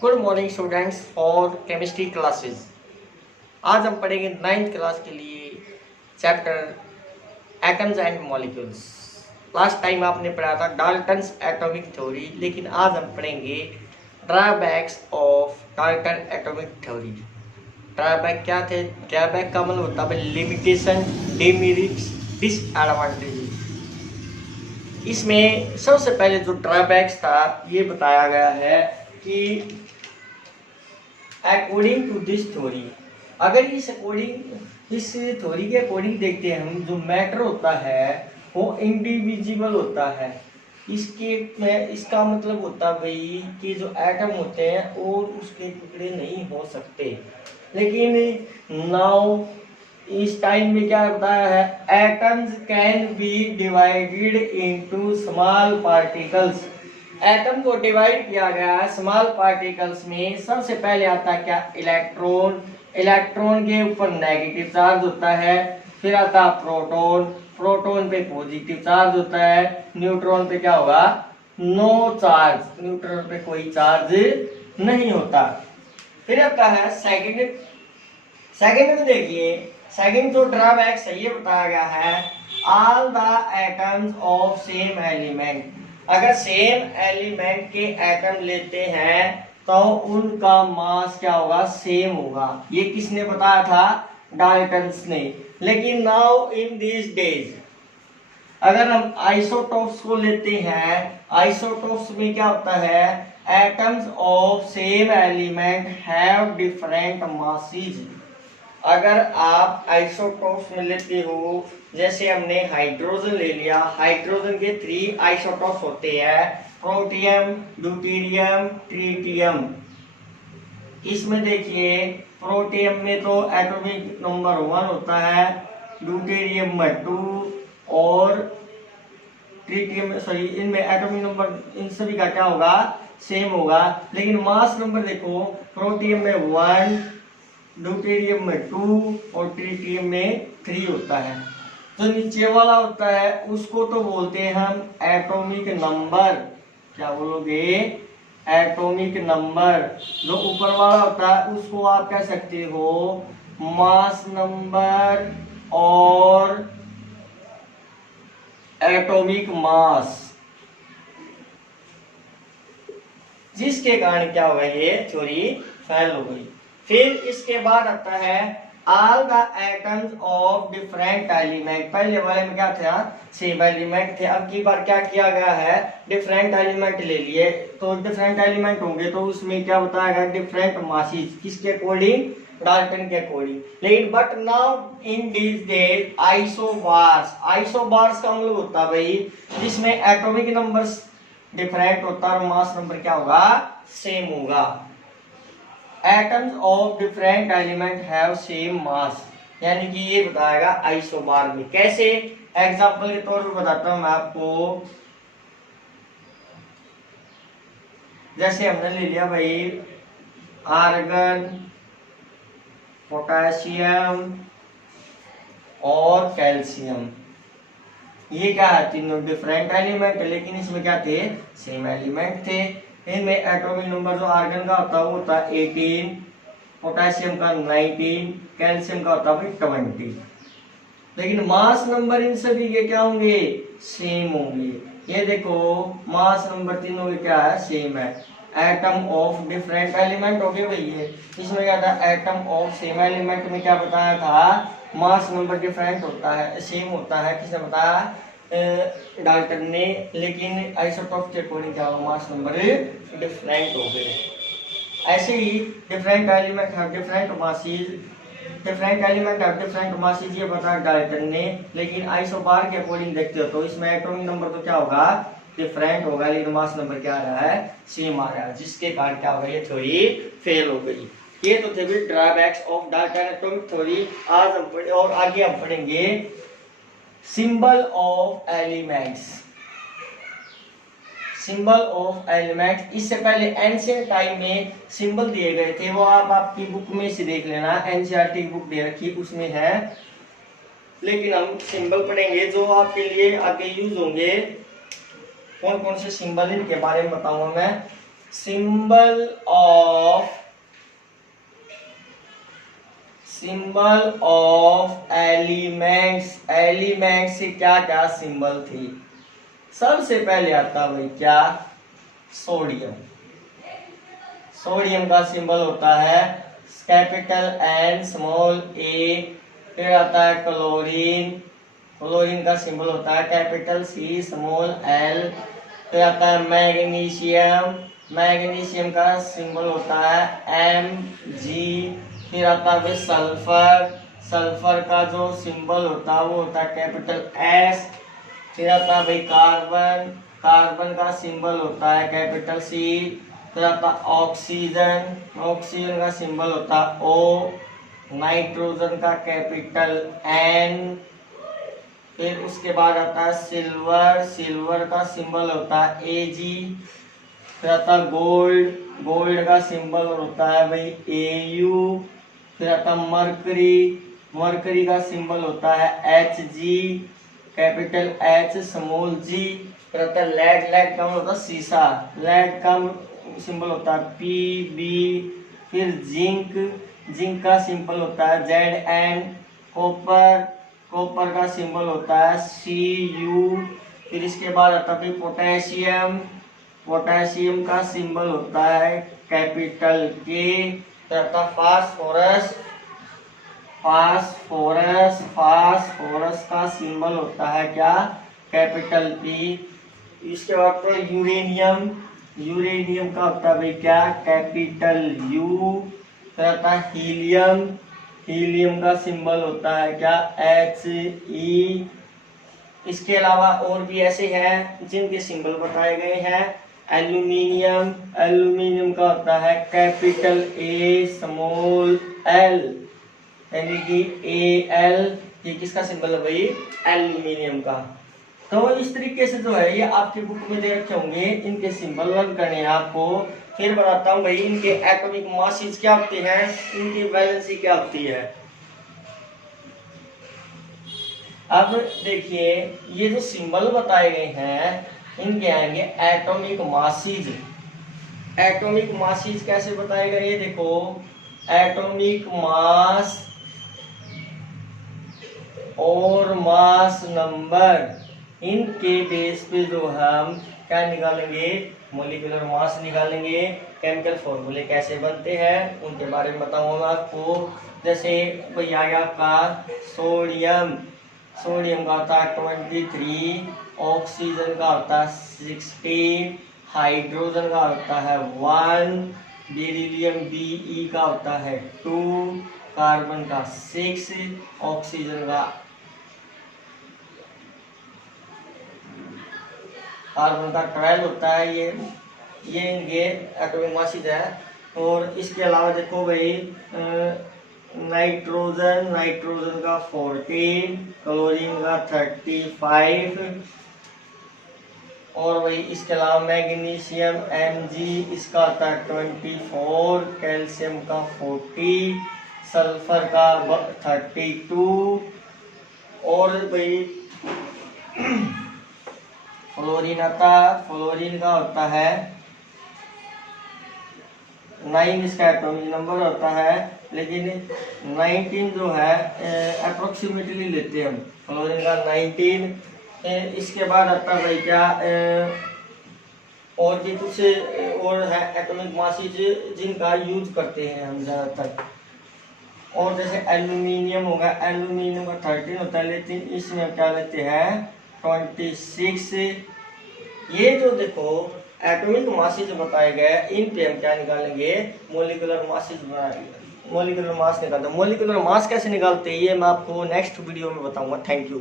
Good morning students for chemistry classes. आज हम पढ़ेंगे 9th क्लास के लिए chapter atoms and molecules. Last time आपने पढ़ा था डाल्टन्स एटॉमिक थ्योरी, लेकिन आज हम पढ़ेंगे drawbacks of Dalton atomic theory. Drawback क्या थे? ड्रॉबैक का मतलब होता है लिमिटेशन, डिमेरिट्स, डिसएडवांटेजेस। इसमें सबसे पहले जो ड्रॉबैक्स था ये बताया गया है कि अकॉर्डिंग टू दिस थ्योरी, अगर इस थ्योरी के अकॉर्डिंग देखते हैं हम, जो मैटर होता है वो इंडिविजिबल होता है। इसका मतलब होता है भाई कि जो एटम होते हैं और उसके टुकड़े नहीं हो सकते। लेकिन नाउ इस टाइम में क्या बताया है, atoms can be divided into small particles. Atom को डिवाइड किया गया है स्मॉल पार्टिकल्स में। सबसे पहले आता है क्या, इलेक्ट्रॉन। इलेक्ट्रॉन के ऊपर नेगेटिव चार्ज होता है। फिर आता है प्रोटॉन। प्रोटॉन पे पॉजिटिव चार्ज होता है। न्यूट्रॉन पे क्या होगा, नो चार्ज, न्यूट्रॉन पे कोई चार्ज नहीं होता। फिर आता है सेकंड में देखिए, सेकंड जो ड्रॉबैक है ये बताया गया है, all the atoms of same element. अगर सेम एलिमेंट के एटम लेते हैं तो उनका मास क्या होगा, सेम होगा। ये किसने बताया था, डाल्टन्स ने। लेकिन नाउ इन दिस डेज अगर हम आइसोटोप्स को लेते हैं, आइसोटोप्स में क्या होता है, atoms of same element have different masses. अगर आप आइसोटोप्स में लेते हो, जैसे हमने हाइड्रोजन ले लिया, हाइड्रोजन के 3 आइसोटोप्स होते हैं, प्रोटियम, ड्यूटेरियम, ट्रिटियम। इसमें देखिए प्रोटियम में तो एटॉमिक नंबर 1 होता है, ड्यूटेरियम में 2 और ट्रिटियम इनमें एटॉमिक नंबर इन सभी का क्या होगा, सेम होगा। लेकिन मास नंबर देखो, प्रोटियम में 1, ड्यूटेरियम में 2 और ट्रिटियम में 3 होता है। जो नीचे वाला होता है उसको तो बोलते हैं हम एटॉमिक नंबर। क्या बोलोगे, एटॉमिक नंबर। जो ऊपर वाला होता है उसको आप कह सकते हो मास नंबर और एटॉमिक मास। जिसके कारण क्या होगा, ये थ्योरी फेल हो गई। फिर इसके बाद आता है all the atoms of different element. पहले वाले में क्या था, सेम एलिमेंट थे। अब की बार क्या किया गया है, डिफरेंट एलिमेंट ले लिए। तो डिफरेंट एलिमेंट होंगे तो उसमें क्या बताया गया, डिफरेंट मासेस। किसके अकॉर्डिंग, डाल्टन के अकॉर्डिंग। लेकिन but now in this days isobars. Isobars का मतलब होता है भाई जिसमें एटॉमिक नंबर डिफरेंट होता है और मास नंबर क्या होगा, सेम होगा। Atoms of different element have same mass, यानी कि ये बताएगा आइसोबार में। कैसे, एग्जांपल के तौर पर बताता हूं मैं आपको। जैसे हमने ले लिया भाई आर्गन, पोटेशियम और कैल्शियम। ये क्या है, तीनों डिफरेंट एलिमेंट, लेकिन इसमें क्या थे, सेम एलिमेंट थे। इनमें एटॉमिक नंबर जो आर्गन का होता है वो होता है 18, पोटेशियम का 19, कैल्शियम का होता है 20। लेकिन मास नंबर इन सभी के क्या होंगे, सेम होंगे। ये देखो मास नंबर तीनों के क्या है, सेम है। एटम ऑफ डिफरेंट एलिमेंट हो गए भैया। इसमें क्या था, एटम ऑफ सेम एलिमेंट में क्या बताया था, मास नंबर डिफरेंट होता है, सेम होता है। किसने बताया, डाल्टन ने। लेकिन आइसोटोप के अकॉर्डिंग क्या होगा, मास नंबर डिफरेंट हो गए। ऐसे ही different element have different masses, different element have different masses, ये बताया डाल्टन ने। लेकिन आइसोबार के अकॉर्डिंग देखते हो तो इसमें एटॉमिक नंबर तो क्या होगा, डिफरेंट होगा, लेकिन मास नंबर क्या आ रहा है, सेम आ रहा है। जिसके कारण क्या होगा, ये थ्योरी फेल हो गई। ये तो थे drawbacks of Dalton atomic theory. आज हम पढ़े और आगे हम पढ़ेंगे symbol of elements. Symbol of element, इससे पहले एंशिएंट टाइम में सिंबल दिए गए थे, वो आप आपकी बुक में से देख लेना, एनसीईआरटी बुक दे रखी उसमें है। लेकिन हम सिंबल पढ़ेंगे जो आपके लिए आगे यूज होंगे कौन कौन से सिंबल इनके बारे में बताऊंगा मैं। सिंबल ऑफ एलिमेंट्स, एलिमेंट से क्या क्या सिंबल थी। सबसे पहले आता भाई क्या, सोडियम। सोडियम का सिंबल होता है कैपिटल एन स्मॉल ए। फिर आता है क्लोरीन, क्लोरीन का सिंबल होता है कैपिटल सी स्मॉल एल। फिर आता है मैग्नीशियम, मैग्नीशियम का सिंबल होता है एम जी। फिर आता है सल्फर, सल्फर का जो सिंबल होता है वो होता है कैपिटल एस। फिर आता है भाई कार्बन, कार्बन का सिंबल होता है कैपिटल सी। फिर आता है ऑक्सीजन, ऑक्सीजन का सिंबल होता है ओ। नाइट्रोजन का कैपिटल एन। फिर उसके बाद आता है सिल्वर, सिल्वर का सिंबल होता है ए जी। फिर आता है गोल्ड, गोल्ड का सिंबल होता है भाई ए यू। फिर आता है मरकरी, मरकरी का सिंबल होता है H G capital H small G. फिर आता है लेड, लेड का होता है शीशा, लेड का सिंबल होता है पी बी। फिर जिंक, जिंक का सिंबल होता है जेड एन। कॉपर, कॉपर का सिंबल होता है सी यू। फिर इसके बाद आता है पोटेशियम, पोटेशियम का सिंबल होता है कैपिटल के। फिर आता है फास्फोरस, फास्फोरस, फास्फोरस का सिंबल होता है क्या, कैपिटल पी। इसके बाद तो यूरेनियम, यूरेनियम का होता है भाई क्या, कैपिटल यू। फिर आता है हीलियम, हीलियम का सिंबल होता है क्या, एच ई। इसके अलावा और भी ऐसे हैं जिनके सिंबल बताए गए हैं। एल्यूमिनियम, एल्यूमिनियम का होता है कैपिटल ए स्मॉल एल, यानी कि ए एल। ये किसका सिंबल है भाई, एल्यूमिनियम का। तो इस तरीके से जो है ये आपके बुक में दे रखे होंगे, इनके सिंबल लर्न करने हैं आपको। फिर बताता हूँ भाई इनके एटॉमिक मासेस क्या होते हैं, इनकी वैलेंसी क्या होती है। अब देखिए ये जो सिंबल बताए गए हैं इनके आएंगे एटॉमिक मासेस। एटॉमिक मासेस कैसे बताए गए ये देखो, एटॉमिक मास और मास नंबर, इनके बेस पे जो हम क्या निकालेंगे, मॉलिक्यूलर मास निकालेंगे। केमिकल फॉर्मूले कैसे बनते हैं उनके बारे में बताऊंगा आपको। जैसे भैया आपका सोडियम, सोडियम का होता है 23, ऑक्सीजन का होता है 16, हाइड्रोजन का होता है 1, बेरिलियम Be का होता है 2, कार्बन का 6, ऑक्सीजन का, कार्बन का 12 होता है। ये इनके एटॉमिक मासेस है। और इसके अलावा देखो भाई नाइट्रोजन, नाइट्रोजन का 14, क्लोरीन का 35, और वही इसके अलावा मैग्नीशियम Mg इसका आता है 24, कैल्शियम का 40, सल्फर का 32, और भाई फ्लोरीन आता है, फ्लोरीन का होता है 9, इसका एटॉमिक नंबर होता है, लेकिन 19 जो है अप्रोक्सीमेटली लेते हैं हम, फ्लोरीन का 19। इसके बाद आता है भाई क्या और भी कुछ और है एटॉमिक मासेस जिनका यूज करते हैं हम ज़्यादातर। और जैसे एल्यूमिनियम होगा, एल्यूमिनियम का 13 होता है, लेकिन इसमें क्या लेते हैं 26। ये जो देखो एटॉमिक मासेस बताए गए इन पे हम क्या निकालेंगे, मॉलिक्यूलर मासेस बनाएंगे, मॉलिक्यूलर मास निकालते हैं। मॉलिक्यूलर मास कैसे निकालते हैं ये मैं आपको नेक्स्ट वीडियो में बताऊंगा। Thank you.